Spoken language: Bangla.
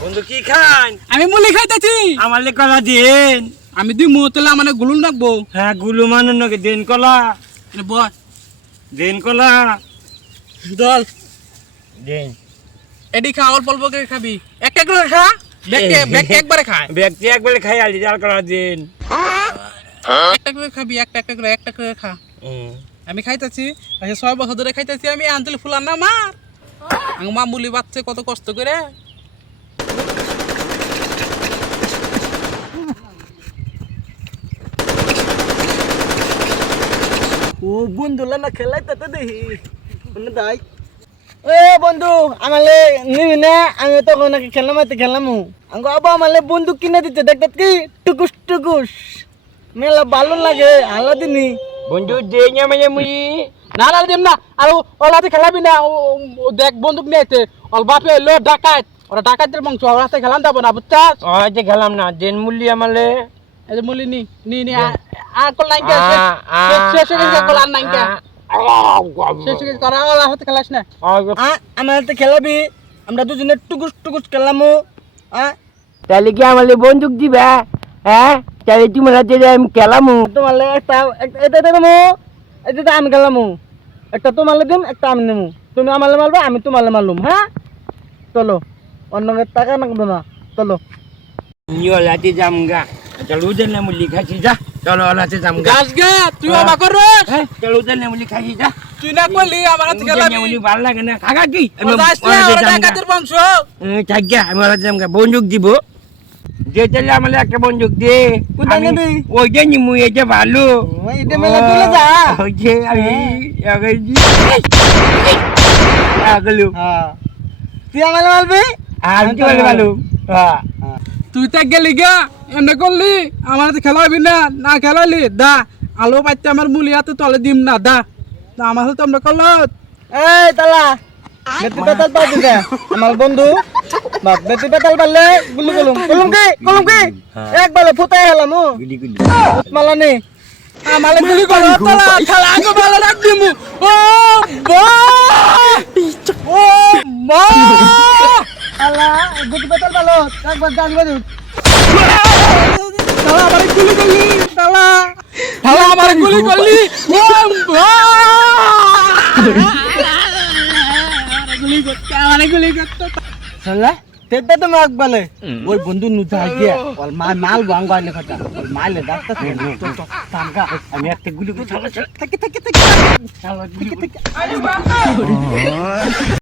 বন্ধু কি খান? আমি মুলি খাইতেছি। আমার লে কলা দেন। আমি দি মোতলা মানে গুলুন রাখবো। হ্যাঁ গুলু মানুষ নাকি দেন কলা বয় দেন কলা দল দেন। এডি খা, অল্প অল্প করে খাবি। একটা করে খা, ব্যাগকে একবারে খায়। ব্যক্তি একবারে খাই আলি জাল কলা দেন। একটা করে খাবি, একটা করে খা। আমি খাইতেছি, 6 বছর ধরে খাইতেছি আমি। আঞ্চলিক ফুলার না মার মা মুলি বাচ্চা কত কষ্ট করে। ও বন্ধু না খেলাই তাতে দেখি তাই। এ বন্ধু আমালে নিবি না? আমি তো নাকি খেললাম খেললাম আঙ্গো আবা আমালে বন্ধু কিনে দিতে দেখ কি টুকুস টুকুস মেলা ভালো লাগে আল্লাহ দিনি বন্ধু দেন মানে মুই না না দিম না। আর ওলাতে খেলাবি না। দেখ বন্দুক নিয়েছে ওর বাপে এলো ডাকাত, ওরা ডাকাতের বংশ, ওর হাতে খেলান যাবো না বুঝছাস? হয়তো খেলাম না দেন মুলি আমালে। এই যে মুলি নি আর কল নাই কে শেষ হয়ে গেছে, কল আর নাই কে শেষ হয়ে গেছে। করা ওর হাতে খেলাস না। আমার হাতে খেলাবি, আমরা দুজনে টুকুস টুকুস খেললাম। তাহলে কি আমালে বন্দুক দিবা? হ্যাঁ তাহলে তোমার হাতে আমি খেলামু। তোমালে একটা এটা দেবো, এটা আমি খেলাম। একটা তোমালে দিন, একটা আমি নেবো। তুমি আমালে মারবে, আমি তোমালে মারলুম। হ্যাঁ চলো, অন্য টাকা নাকবো না, চলো। নিওলাতে জামগা চলো দেন মুলি খাইছি যা। চলো ওলাতে জামগা গাছ গে তুই অবাক কর। চলো দেন মুলি খাইছি যা। তুই না কইলি আমার হাতে খেলাবি? মুলি ভালো লাগে না খাগা কি? ওরা ডাকাতের বংশ। থাকিয়া আমি ওলাতে জামগা বন্দুক দিব। যে তাহলে আমালে একটা বন্দুক দে। কোথায় নিবি? ওইটা নিমু, এটা ভালো। এটা মেলা তুলে যা। ওই যে আমি আগলু তুই আমালে মারবি, আমি কি বলে ভালো। হ্যাঁ তুই তো গেলি গা এনে করলি, আমার হাতে খেলাবি না। না খেলালি দা আলো পাইতে আমার মুলি হাতে তলে দিম না দা। আমার হাতে আমরা করল। এই তালা বেতি বেতাল পাও দিতে আমার বন্ধু বাপ। বেতি বেতাল পারলে গুলি কলম কি এক বলে ফুটাই হলাম গুলি গুলি মালা নেই। আমার গুলি করো তালা খেলা আগে ভালো রাখ দিমু। ও বা ও মা আলা বেতি বেতাল পালো একবার গান বাজু। তালা আমার গুলি করলি, তালা আমার গুলি করলি। ও মা গুলি করতে চলা তেতে তো মাক বলে ওই বন্ধু নুতা গিয়া ওর মাল বাঙ্গালে কথা মালে ডাক্তার তামকা আমি একটা গুলি করে থেকে